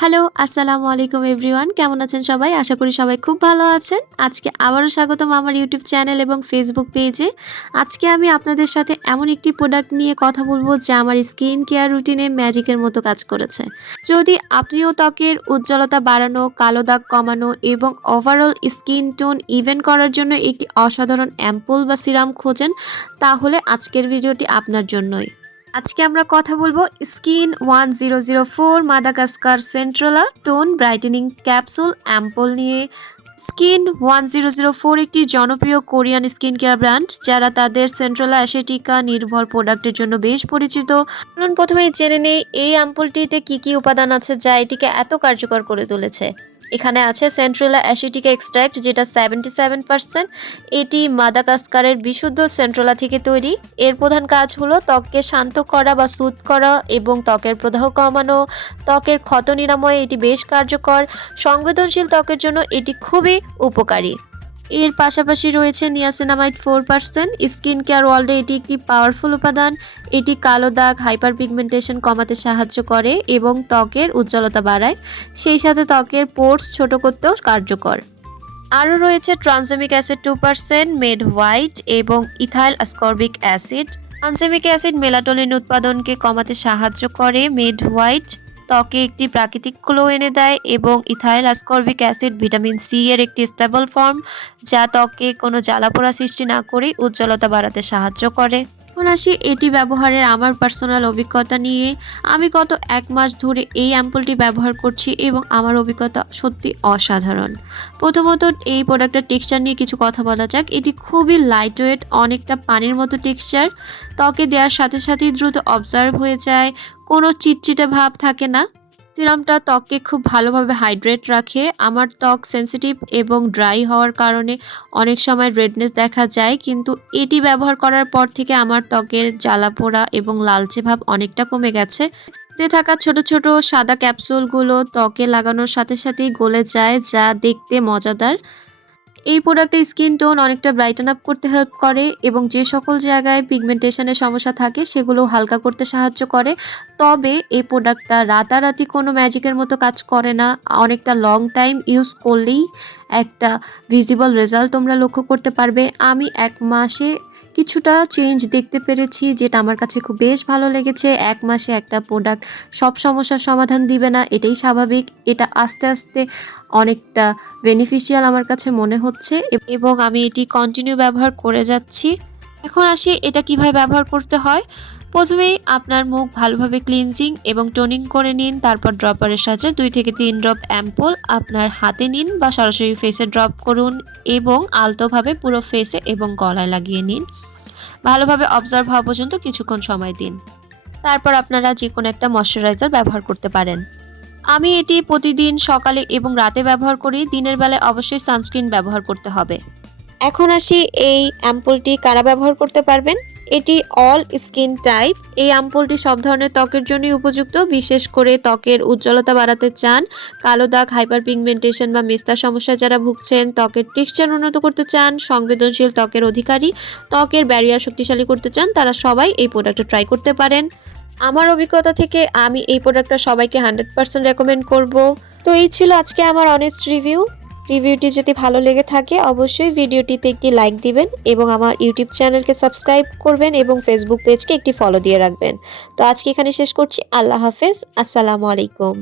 Hello, আসসালামু আলাইকুম everyone. কেমন আছেন সবাই? আশা করি সবাই খুব ভালো আছেন। আজকে আবারও স্বাগতম আমার ইউটিউব চ্যানেল এবং ফেসবুক পেজে। আজকে আমি আপনাদের সাথে এমন একটি প্রোডাক্ট নিয়ে কথা বলব যা আমার স্কিন কেয়ার রুটিনে ম্যাজিকের মতো কাজ করেছে। যদি আপনিও ত্বকের উজ্জ্বলতা বাড়ানো, কালো দাগ কমানো এবং ওভারঅল স্কিন টোন ইভেন করার জন্য একটি অসাধারণ অ্যাম্পুল বা সিরাম খোঁজেন, তাহলে আজকের ভিডিওটি আপনার জন্যই। আজকে আমরা কথা বলব skin one zero zero four Madagascar centella tone brightening capsule ampoule নিয়ে। Skin one zero zero four একটি জনপ্রিয় কোরিয়ান স্কিন কেয়ার ব্র্যান্ড, যারা তাদের সেন্ট্রালা অ্যাসেটিকা নির্ভর প্রোডাক্টের জন্য বেশ পরিচিত। চলুন প্রথমেই জেনে নেই, এই অ্যাম্পলটিতে কি কি উপাদান আছে, যা এটিকে এত কার্যকর করে তুলেছে? এখানে আছে সেন্ট্রেলা অ্যাসিটিকা এক্সট্র্যাক্ট যেটা সেভেন্টি সেভেন পার্সেন্ট এটি মাদাকাস্কারের বিশুদ্ধ সেন্ট্রেলা থেকে তৈরি। এর প্রধান কাজ হলো ত্বককে শান্ত করা বা সুদ করা এবং ত্বকের প্রদাহ কমানো। ত্বকের ক্ষত নিরাময়ে এটি বেশ কার্যকর। সংবেদনশীল ত্বকের জন্য এটি খুবই উপকারী। এর পাশাপাশি রয়েছে niacinamide four percent, skin care ওয়ার্ল্ডে এটি একটি পাওয়ারফুল উপাদান। এটি কালো দাগ হাইপার পিগমেন্টেশন কমাতে সাহায্য করে এবং ত্বকের উজ্জ্বলতা বাড়ায়। সেই সাথে ত্বকের পোর্স ছোট করতেও কার্যকর। আরও রয়েছে tranexamic acid two percent, made white এবং ethyl ascorbic acid. Tranexamic acid melatonin উৎপাদনকে কমাতে সাহায্য করে, মেড হোয়াইট ত্বকে একটি প্রাকৃতিক ক্লো এনে দেয় এবং ethyl ascorbic acid vitamin C এর একটি স্টেবল ফর্ম, যা ত্বকে কোনো জ্বালাপোড়া সৃষ্টি না করেই উজ্জ্বলতা বাড়াতে সাহায্য করে। আসি এটি ব্যবহারের আমার পার্সোনাল অভিজ্ঞতা নিয়ে আমি গত এক মাস ধরে এই অ্যাম্পলটি ব্যবহার করছি এবং আমার অভিজ্ঞতা সত্যি অসাধারণ। প্রথমত এই প্রোডাক্টের টেক্সচার নিয়ে কিছু কথা বলা যাক। এটি খুবই লাইটওয়েট অনেকটা পানির মতো টেক্সচার ত্বকে দেওয়ার সাথে সাথেই দ্রুত অবজার্ভ হয়ে যায়। কোনো চিটচিটে ভাব থাকে না। সিরামটা ত্বককে খুব ভালোভাবে হাইড্রেট রাখে। আমার ত্বক সেন্সিটিভ এবং ড্রাই হওয়ার কারণে অনেক সময় রেডনেস দেখা যায়, কিন্তু এটি ব্যবহার করার পর থেকে আমার ত্বকের জ্বালা পোড়া এবং লালচে ভাব অনেকটা কমে গেছে। তে থাকা ছোট ছোট সাদা ক্যাপসুলগুলো ত্বকে লাগানোর সাথে সাথেই গলে যায়, যা দেখতে মজাদার। এই প্রোডাক্টে স্কিন টোন অনেকটা ব্রাইটন আপ করতে হেল্প করে এবং যে সকল জায়গায় পিগমেন্টেশনের সমস্যা থাকে সেগুলো হালকা করতে সাহায্য করে। তবে এই প্রোডাক্টটা রাতারাতি কোনো ম্যাজিকের মতো কাজ করে না। অনেকটা লং টাইম ইউজ করলেই একটা ভিজিবল রেজাল্ট তোমরা লক্ষ্য করতে পারবে। আমি এক মাসে কিছুটা চেঞ্জ দেখতে পেরেছি, যেটা আমার কাছে খুব বেশ ভালো লেগেছে। এক মাসে একটা প্রোডাক্ট সব সমস্যার সমাধান দিবে না, এটাই স্বাভাবিক। এটা আস্তে আস্তে অনেকটা বেনিফিশিয়াল আমার কাছে মনে হচ্ছে। এবং আমি এটি কন্টিনিউ ব্যবহার করে যাচ্ছি। এখন আসি এটা কীভাবে ব্যবহার করতে হয়। প্রথমেই আপনার মুখ ভালোভাবে ক্লিনজিং এবং টোনিং করে নিন, তারপর ড্রপারের সাহায্যে দুই থেকে তিন ড্রপ অ্যাম্পল আপনার হাতে নিন বা সরাসরি ফেসে ড্রপ করুন এবং আলতোভাবে পুরো ফেসে এবং গলায় লাগিয়ে নিন। ভালোভাবে অবজার্ভ হওয়া পর্যন্ত কিছুক্ষণ সময় দিন। তারপর আপনারা যে কোনো একটা ময়শ্চারাইজার ব্যবহার করতে পারেন। আমি এটি প্রতিদিন সকালে এবং রাতে ব্যবহার করি। দিনের বেলায় অবশ্যই সানস্ক্রিন ব্যবহার করতে হবে। এখন আসি এই অ্যাম্পুলটি কারা ব্যবহার করতে পারবেন? এটি অল স্কিন টাইপ। এই আম্পুলটি সব ধরনের ত্বকের জন্যই উপযুক্ত। বিশেষ করে ত্বকের উজ্জ্বলতা বাড়াতে চান। কালো দাগ হাইপার পিগমেন্টেশন বা মেস্তার সমস্যা যারা ভুগছেন, ত্বকের টেক্সচার উন্নত করতে চান, সংবেদনশীল ত্বকের অধিকারী, ত্বকের ব্যারিয়ার শক্তিশালী করতে চান, তারা সবাই এই প্রোডাক্টটা ট্রাই করতে পারেন। আমার অভিজ্ঞতা থেকে আমি এই প্রোডাক্টটা সবাইকে হান্ড্রেড পার্সেন্ট রেকমেন্ড করব। তো এই ছিল আজকে আমার অনেস্ট রিভিউ রিভিউটি যদি ভালো লেগে থাকে, অবশ্যই ভিডিওটিতে একটি লাইক দিবেন এবং আমার ইউটিউব চ্যানেলকে সাবস্ক্রাইব করবেন এবং ফেসবুক পেজকে একটি ফলো দিয়ে রাখবেন। তো আজকে এখানে শেষ করছি। আল্লাহ হাফেজ। আসসালামু আলাইকুম।